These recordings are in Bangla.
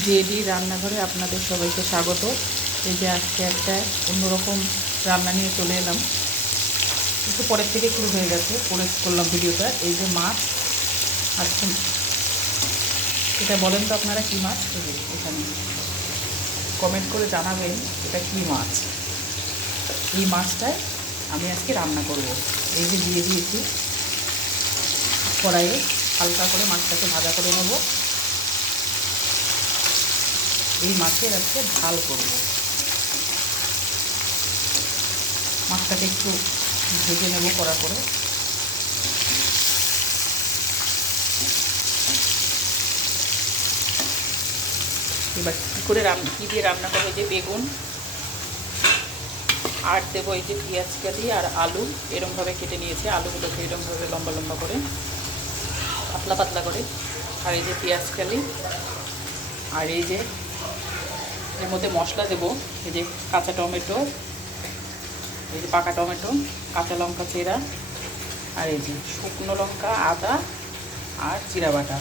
জেডি রান্নাঘরে আপনাদের সবাইকে স্বাগত। এই যে আজকে একটা অন্যরকম রান্না নিয়ে চলে এলাম, একটু পরের থেকে শুরু হয়ে গেছে, পরে করলাম ভিডিওটা। এই যে মাছ আজকে, এটা বলেন তো আপনারা কী মাছ? এখানে কমেন্ট করে জানাবেন এটা কী মাছ। এই মাছটাই আমি আজকে রান্না করব। এই যে দিয়ে দিয়েছি কড়াইয়ে, হালকা করে মাছটাকে ভাজা করে নেব। এই মাছের আজকে ঝাল করব। মাছটাকে একটু ভেজে নেব কড়া করে। এবার কী করে কী দিয়ে রান্না করবো? যে বেগুন আর দেবো এই যে পেঁয়াজ কাটি আর আলু এরমভাবে কেটে নিয়েছি। আলুগুলোকে এরমভাবে লম্বা লম্বা করে, পাতলা পাতলা করে। আর এই যে পেঁয়াজ কালি, আর এই যে এর মধ্যে মশলা দেবো। এই যে কাঁচা টমেটো, এই যে পাকা টমেটো, কাঁচা লঙ্কা চেরা, আর এই যে শুকনো লঙ্কা, আদা আর জিরা বাটা।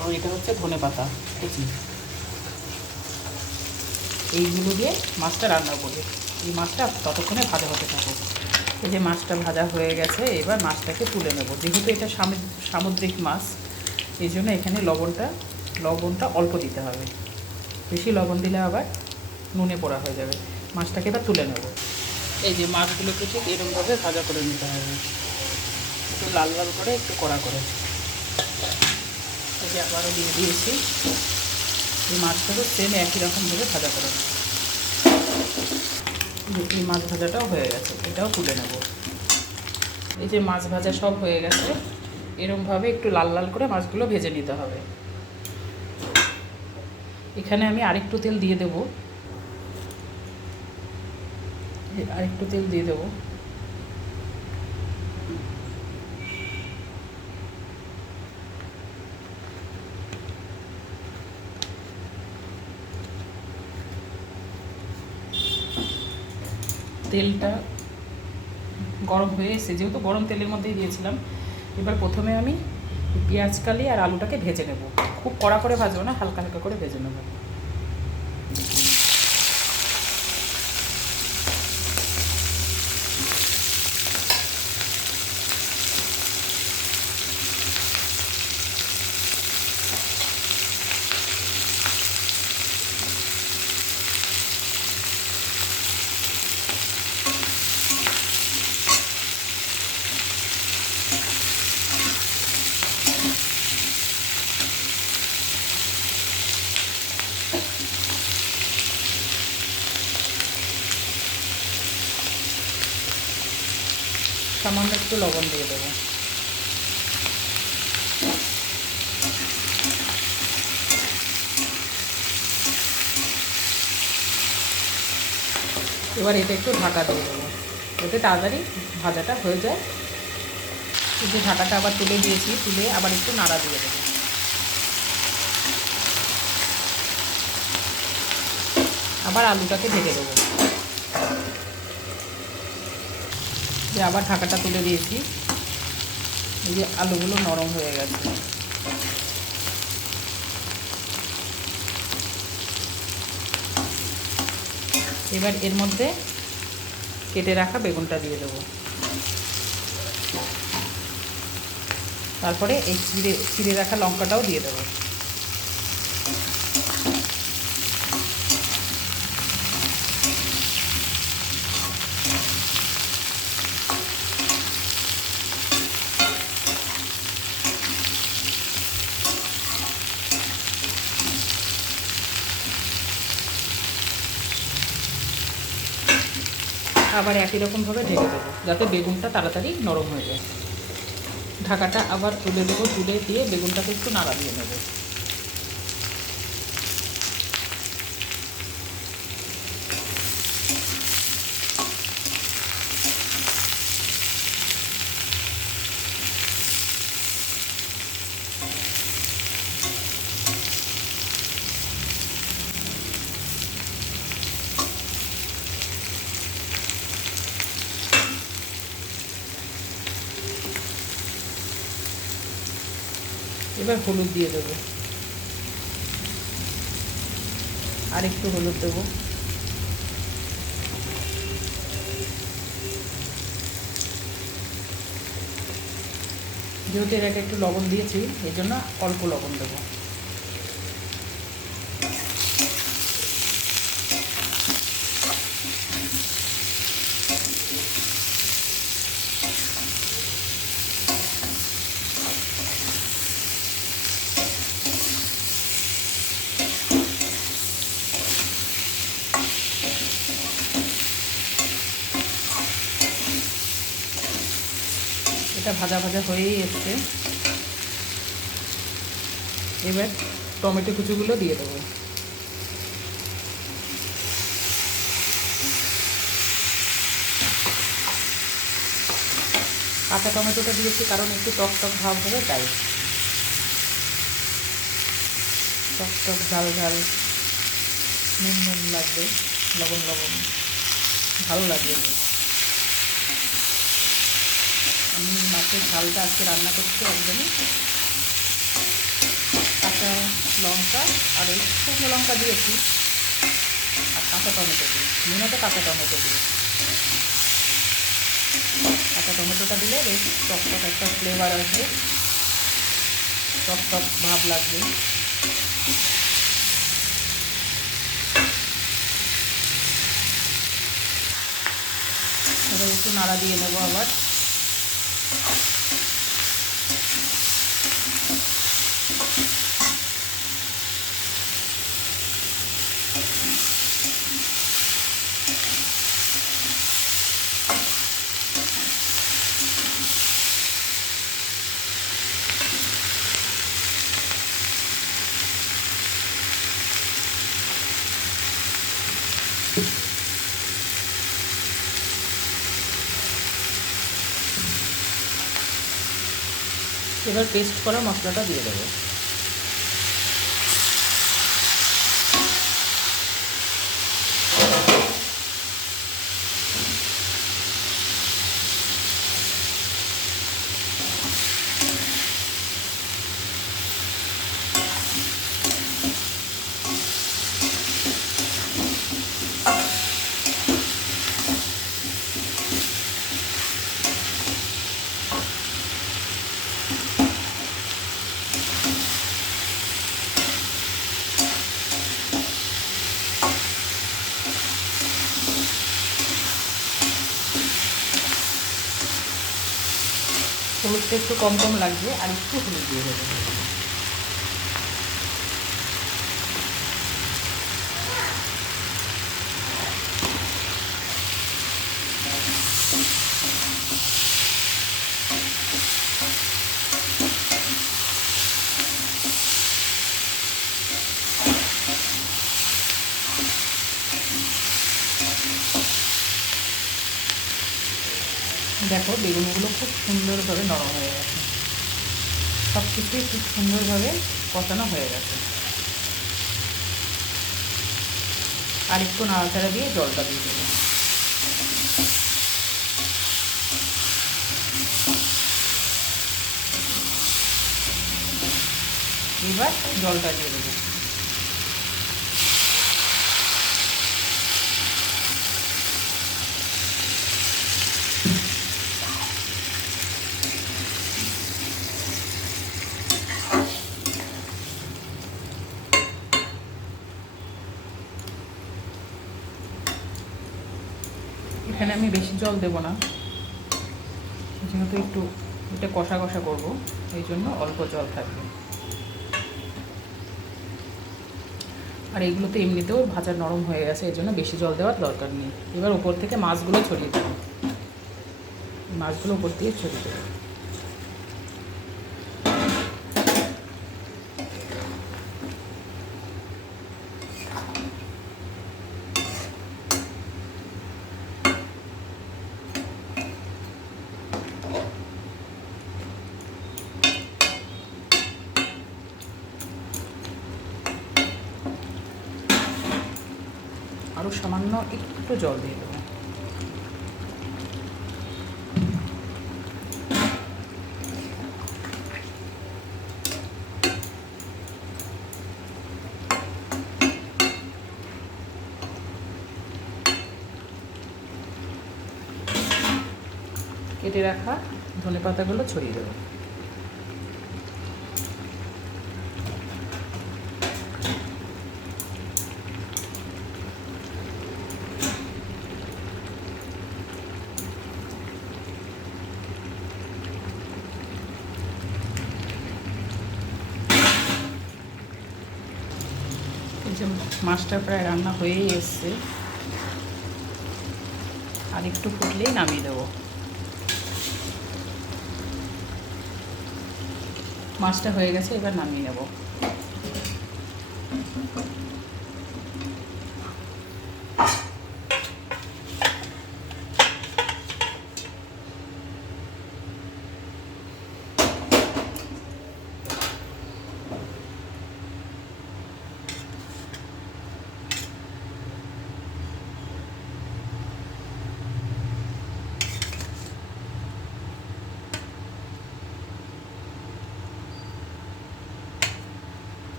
ও এটা হচ্ছে ধনেপাতা কুচি। এইগুলো দিয়ে মাছটা রান্না করবে। এই মাছটা ততক্ষণে ভাজা হতে থাকুক। এই যে মাছটা ভাজা হয়ে গেছে, এবার মাছটাকে তুলে নেব। যেহেতু এটা সামুদ্রিক মাছ, এই জন্য এখানে লবণটা অল্প দিতে হবে। বেশি লবণ দিলে আবার নুনে পোড়া হয়ে যাবে। মাছটাকে এবার তুলে নেব। এই যে মাছগুলোকে ঠিক এরকমভাবে ভাজা করে নিতে হবে, একটু লাল লাল করে, একটু কড়া করে। এই যে আবারও দিয়ে দিয়েছি। এই মাছটাকে সেম একই রকমভাবে ভাজা করে নেব। এই মাছ ভাজাটাও হয়ে গেছে, এটাও তুলে নেব। এই যে মাছ ভাজা সব হয়ে গেছে, এরকমভাবে একটু লাল লাল করে মাছগুলো ভেজে নিতে হবে। এখানে আমি আরেকটু তেল দিয়ে দেব, আরেকটু তেল দিয়ে দেবো। তেলটা গরম হয়ে এসে, যেহেতু গরম তেলের মধ্যেই দিয়েছিলাম, এবার প্রথমে আমি পেঁয়াজ কালি আর আলুটাকে ভেজে নেব। খুব কড়া করে ভাজবো না, হালকা হালকা করে ভেজে নেব। সামান্য একটু লবণ দিয়ে দেবো। এবার এটা একটু ঢাকা দিয়ে দেবো, যাতে তাড়াতাড়ি ভাজাটা হয়ে যায়। এই যে ঢাকাটা আবার তুলে দিয়েছি, তুলে আবার একটু নাড়া দিয়ে দেবো। আবার আলুটাকে ঢেকে দেবো। যে আবার ঢাকাটা তুলে দিয়েছি। এই যে আলুগুলো নরম হয়ে গেছে। এবার এর মধ্যে কেটে রাখা বেগুনটা দিয়ে দেবো। তারপরে এই চিড়ে রাখা লঙ্কাটাও দিয়ে দেবো। আবার একই রকমভাবে ঢেকে দেবো, যাতে বেগুনটা তাড়াতাড়ি নরম হয়ে যায়। ঢাকাটা আবার তুলে দেবো, তুলে দিয়ে বেগুনটাকে একটু নাড়া দিয়ে নেবো। এবার হলুদ দিয়ে দেবো। আর একটু হলুদ দেবো। যেহেতু এর আগে একটু লবণ দিয়েছি, এই জন্য অল্প লবণ দেবো। এটা ভাজা ভাজা হয়েই এসছে। এবার টমেটো কুচিগুলো দিয়ে দেবো। কাঁচা টমেটোটা দিয়েছি কারণ একটু টক টক ভাব হবে, তাই টক টক ঝাল ঝাল নুন নুন লাগবে, লবণ লবণ ভালো লাগবে। আমি মাছের ঝালটা আজকে রান্না করছি একদমই কাঁচা লঙ্কা আর এই শুকনো লঙ্কা দিয়েছি, আর কাঁচা টমেটো দিই, মূলত কাঁচা টমেটো দিই। কাঁচা টমেটোটা দিলে বেশ টক টক একটা ফ্লেভার আসবে, টক টক ভাব লাগবে। এবার একটু নাড়া দিয়ে নেবো আবার। এবার পেস্ট করা মশলাটা দিয়ে দেবো। হলুদটা একটু কম কম লাগবে, আর একটু হলুদ দিয়ে দেবো। দেখো বেগুনগুলো খুব সুন্দরভাবে নরম হয়ে গেছে, সব কিছুই খুব সুন্দরভাবে কষানো হয়ে গেছে। আর একটু নাড়াচাড়া দিয়ে জলটা দিয়ে দেবো। এবার জলটা দিয়ে দেবো। এখানে আমি বেশি জল দেব না, যেহেতু একটু এটা কষা কষা করবো, এই জন্য অল্প জল থাকবে। আর এগুলো তো এমনিতেও ভাজা নরম হয়ে গেছে, এই জন্য বেশি জল দেওয়ার দরকার নেই। এবার উপর থেকে মাছগুলো ছড়িয়ে দেবো, মাছগুলো উপর দিয়ে ছড়িয়ে দেবো। আরও সামান্য একটু জল দিয়ে দেবো। কেটে রাখা ধনেপাতাগুলো ছড়িয়ে দেবো। এই যে মাছটা প্রায় রান্না হয়েই এসছে, আর একটু ফুটলেই নামিয়ে দেবো। মাছটা হয়ে গেছে, এবার নামিয়ে নেব।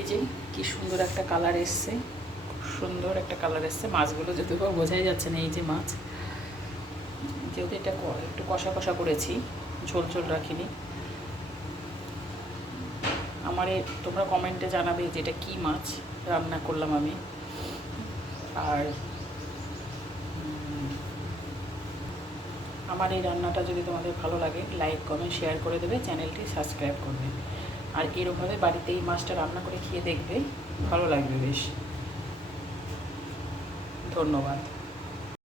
এই যে কি সুন্দর একটা কালার এসছে, সুন্দর একটা কালার এসছে। মাছগুলো যদিও বোঝাই যাচ্ছে না, এই যে মাছ, যেহেতু এটা একটু কষা কষা করেছি, ঝোল ঝোল রাখিনি। তোমরা কমেন্টে জানাবে যে এটা কী মাছ রান্না করলাম আমি। আর আমার এই রান্নাটা যদি তোমাদের ভালো লাগে, লাইক কমেন্ট শেয়ার করে দেবে, চ্যানেলটি সাবস্ক্রাইব করবে। আর এরকমভাবে বাড়িতে এই মাছটা রান্না করে খেয়ে দেখবে, ভালো লাগবে বেশ। ধন্যবাদ।